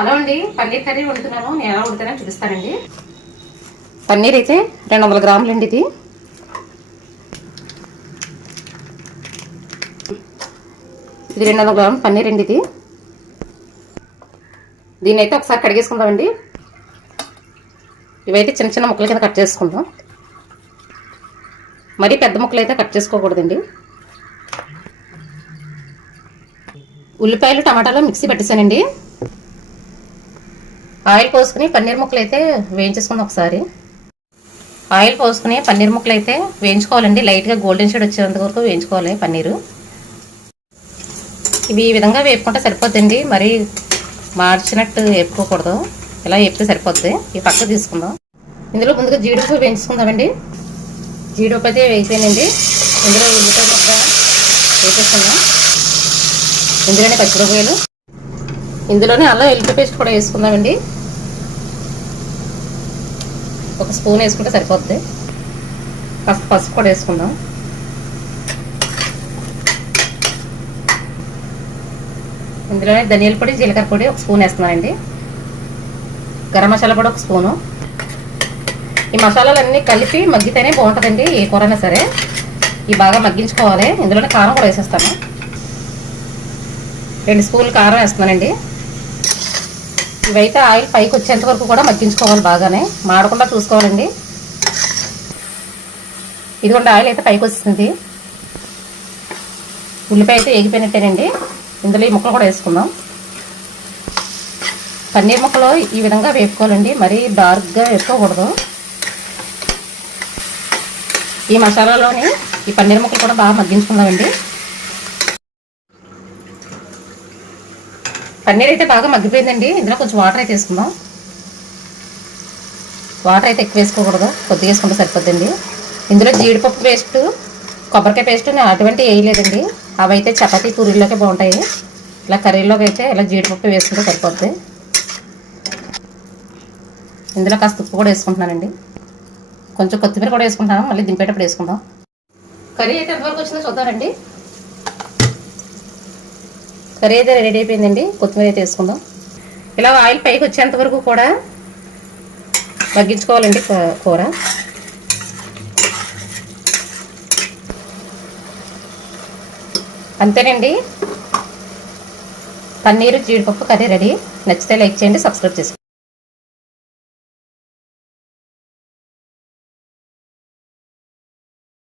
Hello అండి, paneer curry వండుతున్నాను. నేను ఎలా వండుతానో చూపిస్తానండి. పన్నీర్ అయితే 200 గ్రాములు అండి. ఇది 200 గ్రాములు పన్నీర్ అండి. దీన్ని అయితే ఒకసారి కడిగేసుకుందామండి. ఇవైతే చిన్న చిన్న ముక్కల కింద కట్ చేసుకుందాం. మరీ పెద్ద ముక్కలు అయితే కట్ చేసుకోకూడదండి. ఉల్లిపాయలు టమాటాలు మిక్సీ పట్టేసానండి. ఆయిల్ పోసుకుని పన్నీర్ ముక్కలు అయితే వేయించేసుకుందాం. ఒకసారి ఆయిల్ పోసుకుని పన్నీర్ ముక్కలు అయితే వేయించుకోవాలండి. లైట్గా గోల్డెన్ షేడ్ వచ్చేంత వరకు వేయించుకోవాలి పన్నీరు. ఇవి ఈ విధంగా వేపుకుంటే సరిపోద్దండి. మరి మార్చినట్టు వేపుకోకూడదు. ఇలా వేపితే సరిపోద్ది. ఈ పక్క తీసుకుందాం. ఇందులో ముందుగా జీడిపప్పు వేయించుకుందామండి. జీడిపప్పు అయితే వేసేయండి. ఇందులో ఉల్లిపాయ ముక్క వేసేసుకుందాం. ఇందులోనే పచ్చిమిరపకాయలు, ఇందులోనే అల్లం వెల్లుల్లి పేస్ట్ కూడా వేసుకుందామండి. ఒక స్పూన్ వేసుకుంటే సరిపోద్ది. కాస్త పసుపు కూడా వేసుకుందాం. ఇందులోనే ధనియాల పొడి, జీలకర్ర పొడి ఒక స్పూన్ వేస్తున్నానండి. గరం మసాలా పొడి ఒక స్పూను. ఈ మసాలాలన్నీ కలిపి మగ్గితేనే బాగుంటుందండి. ఏ కూరైనా సరే ఇవి బాగా మగ్గించుకోవాలి. ఇందులోనే కారం కూడా వేసేస్తాను. 2 స్పూన్లు కారం వేస్తున్నానండి. ఇవైతే ఆయిల్ పైకి వచ్చేంత వరకు కూడా మగ్గించుకోవాలి. బాగానే మాడకుండా చూసుకోవాలండి. ఇదిగోండి ఆయిల్ అయితే పైకి వస్తుంది. ఉల్లిపాయ అయితే ఎగిపోయినట్టేనండి. ఇందులో ఈ ముక్కలు కూడా వేసుకుందాం. పన్నీర్ ముక్కలు ఈ విధంగా వేపుకోవాలండి. మరీ డార్క్గా వేసుకోకూడదు. ఈ మసాలాలోని ఈ పన్నీర్ ముక్కలు కూడా బాగా మగ్గించుకుందామండి. పన్నీర్ అయితే బాగా మగ్గిపోయిందండి. ఇందులో కొంచెం వాటర్ అయితే వేసుకుందాం. వాటర్ అయితే ఎక్కువ వేసుకోకూడదు, కొద్దిగా వేసుకుంటే సరిపోద్దండి. ఇందులో జీడిపప్పు పేస్ట్, కొబ్బరికాయ పేస్ట్ నేను అటువంటి వేయలేదండి. అవి అయితే చపాతీ పూరీల్లోకే బాగుంటాయి. ఇలా కర్రీలోకి అయితే ఇలా జీడిపప్పు వేసుకుంటే సరిపోద్ది. ఇందులో కాస్త ఉప్పు కూడా వేసుకుంటున్నానండి. కొంచెం కొత్తిమీర కూడా వేసుకుంటాను. మళ్ళీ దింపేటప్పుడు వేసుకుందాం. కర్రీ అయితే ఎంతవరకు వచ్చిందో చూద్దామండి. కర్రీ అయితే రెడీ అయిపోయిందండి. కొత్తిమీర అయితే వేసుకుందాం. ఇలా ఆయిల్ పైకి వచ్చేంత వరకు కూడా మగ్గించుకోవాలండి కూర. అంతేనండి, పన్నీరు జీడిపప్పు కర్రీ రెడీ. నచ్చితే లైక్ చేయండి, సబ్స్క్రైబ్ చేసుకోండి.